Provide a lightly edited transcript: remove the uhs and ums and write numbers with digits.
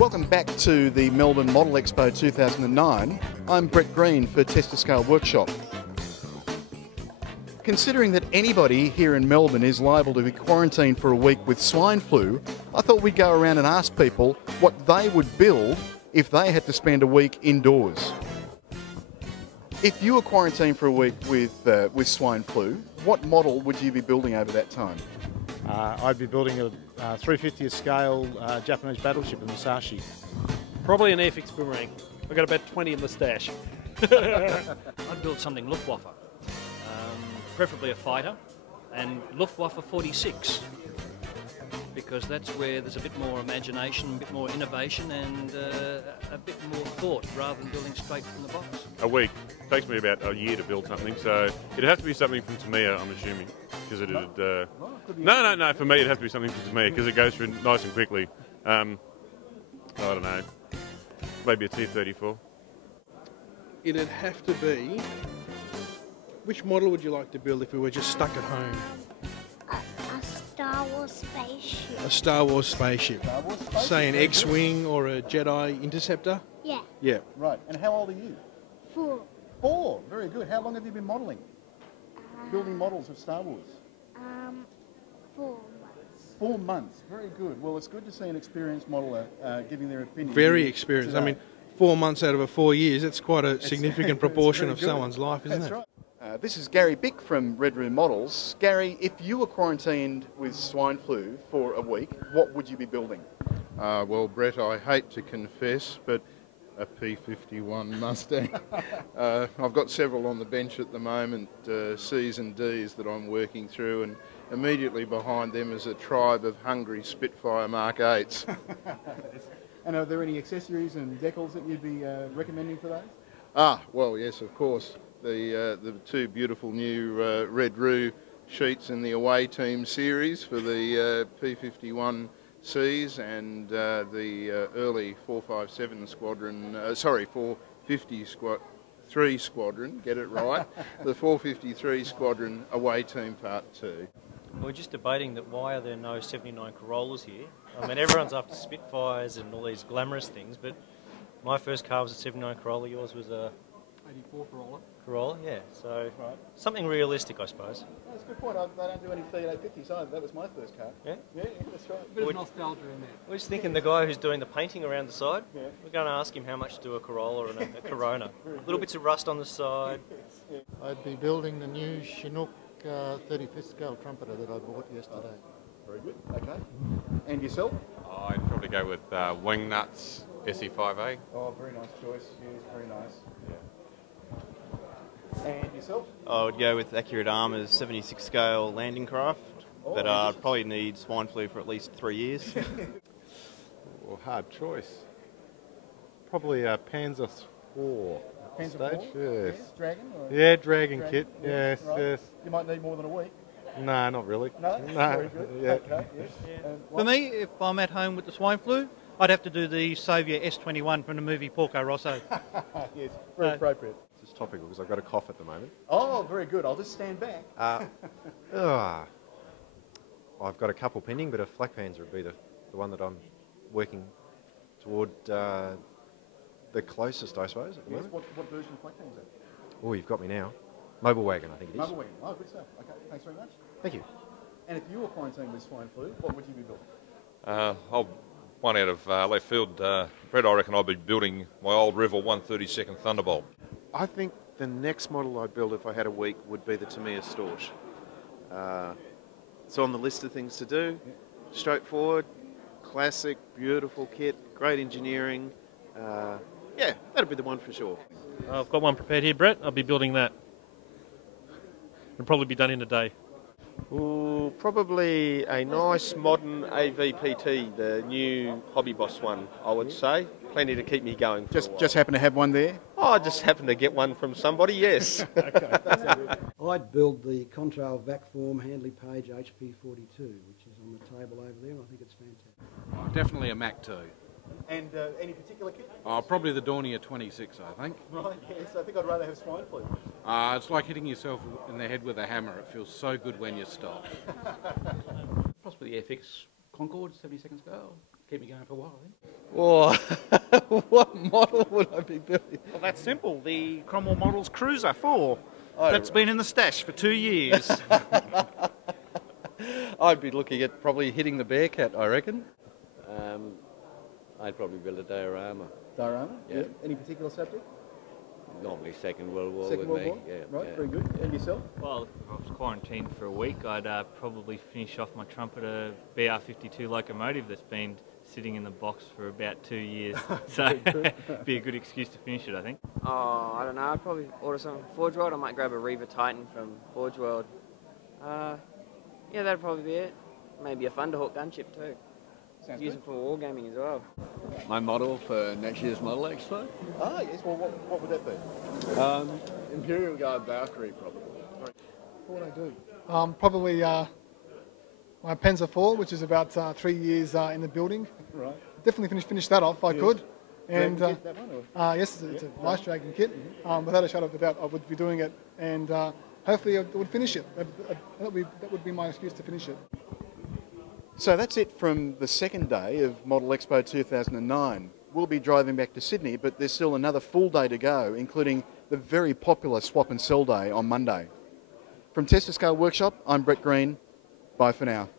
Welcome back to the Melbourne Model Expo 2009. I'm Brett Green for Testor ScaleWorkshop. Considering that anybody here in Melbourne is liable to be quarantined for a week with swine flu, I thought we'd go around and ask people what they would build if they had to spend a week indoors. If you were quarantined for a week with swine flu, what model would you be building over that time? I'd be building a 350th scale Japanese battleship, the Musashi. Probably an airfix boomerang. I've got about 20 in the stash. I'd build something Luftwaffe, preferably a fighter, and Luftwaffe 46, because that's where there's a bit more imagination, a bit more innovation, and a bit more thought rather than building straight from the box. A week. Takes me about a year to build something, so it'd have to be something from Tamiya, I'm assuming, because it'd... No, for me it has to be something from Tamiya, because it goes through nice and quickly. I don't know, maybe a T-34. It'd have to be... Which model would you like to build if we were just stuck at home? A Star Wars spaceship. A Star Wars spaceship. Star Wars spaceship? Say an X-Wing or a Jedi Interceptor? Yeah, Yeah. Right, and how old are you? 4. 4, very good. How long have you been modelling? Building models of Star Wars? 4 months. 4 months, very good. Well, it's good to see an experienced modeller giving their opinion. Very experienced. Today. I mean, 4 months out of a 4 years, that's quite a significant proportion very of good. someone's life, isn't That's it? right. This is Gary Bick from Red Room Models. Gary, if you were quarantined with swine flu for a week, what would you be building? Well, Brett, I hate to confess, but a P51 Mustang. I've got several on the bench at the moment, C's and D's that I'm working through, and immediately behind them is a tribe of hungry Spitfire Mark 8s. And are there any accessories and decals that you'd be recommending for those? Well, yes, of course. The two beautiful new Red Roo sheets in the away team series for the P51Cs and the early 457 squadron, 453 squadron, get it right, the 453 squadron away team part 2. We're just debating that why are there no 79 Corollas here? I mean, everyone's after Spitfires and all these glamorous things, but my first car was a 79 Corolla, yours was a 84 Corolla. Corolla, yeah. So something realistic, I suppose. That's a good point. They don't do any T850s either. That was my first car. Yeah? Yeah, that's right. A bit of nostalgia in there. We're just thinking the guy who's doing the painting around the side, we're going to ask him how much to do a Corolla and a Corona. Little bits of rust on the side. I'd be building the new Chinook 35th scale trumpeter that I bought yesterday. Very good. Okay. And yourself? I'd probably go with Wingnuts SE5A. Oh, very nice choice. Yes, very nice. Yeah. And yourself? I would go with Accurate Armour's 76 scale landing craft, but I'd probably need swine flu for at least 3 years. Well, hard choice. Probably a Panzer IV. Panzer stage, IV? yes. Dragon? Or Yeah, Dragon kit, yes, right. yes. You might need more than a week. No, not really. No? Very good. Yeah. Okay, yes. For me, if I'm at home with the swine flu, I'd have to do the Saviour S21 from the movie Porco Rosso. Yes, very appropriate. It's topical because I've got a cough at the moment. Oh, very good. I'll just stand back. I've got a couple pending, but a Flak Panzer would be the one that I'm working toward the closest, I suppose, at the moment. What version of Flak is that? Oh, you've got me now. Mobile Wagon, I think it is. Mobile Wagon. Oh, good stuff. Okay, thanks very much. Thank you. And if you were quarantined with swine flu, what would you be building? One out of left field, Brett, I reckon I'd be building my old Revel 132nd Thunderbolt. I think the next model I'd build if I had a week would be the Tamiya Storch. It's on the list of things to do. Straightforward, classic, beautiful kit, great engineering. Yeah, that'd be the one for sure. I've got one prepared here, Brett. I'll be building that. It'll probably be done in a day. Ooh, probably a nice modern AVPT, the new Hobby Boss one, I would say. Plenty to keep me going for a while. Just happen to have one there? Oh, I just happened to get one from somebody, yes. I'd build the Contrail VAC-Form Handley Page HP42, which is on the table over there, and I think it's fantastic. Oh, definitely a Mac 2. And any particular kit? Oh, probably the Dornier 26, I think. Right, yes. I think I'd rather have swine flu. It's like hitting yourself in the head with a hammer. It feels so good when you stop. Possibly the FX Concorde, 72nd scale. Keep me going for a while, I think. Oh, what model would I be building? Well, that's simple. The Cromwell Models Cruiser 4. Oh. That's been in the stash for 2 years. I'd be looking at probably hitting the Bearcat, I reckon. I'd probably build a diorama. Diorama? Yeah. Any particular subject? Normally Second World War Second with World me. War? Yeah. Right, yeah. very good. And yourself? Well, if I was quarantined for a week, I'd probably finish off my trumpeter BR52 locomotive that's been sitting in the box for about 2 years. So it'd be a good excuse to finish it, I think. Oh, I don't know. I'd probably order something from Forge World. I might grab a Reaver Titan from Forge World. Yeah, that'd probably be it. Maybe a Thunderhawk gunship too. Sounds Use good. it for wargaming as well. My model for next year's Model Expo? Ah, yes. Well, what would that be? Imperial Guard Valkyrie, probably. What would I do? Probably my Panzer IV, which is about 3 years in the building. Right. Definitely finish that off if I Yes. could. And Dragon kit, that one, or? yes, it's a nice Dragon kit. Without a shadow of a doubt, I would be doing it, and hopefully I would finish it. That would be my excuse to finish it. So that's it from the second day of Model Expo 2009. We'll be driving back to Sydney, but there's still another full day to go, including the very popular Swap and Sell Day on Monday. From Testor ScaleWorkshop, I'm Brett Green. Bye for now.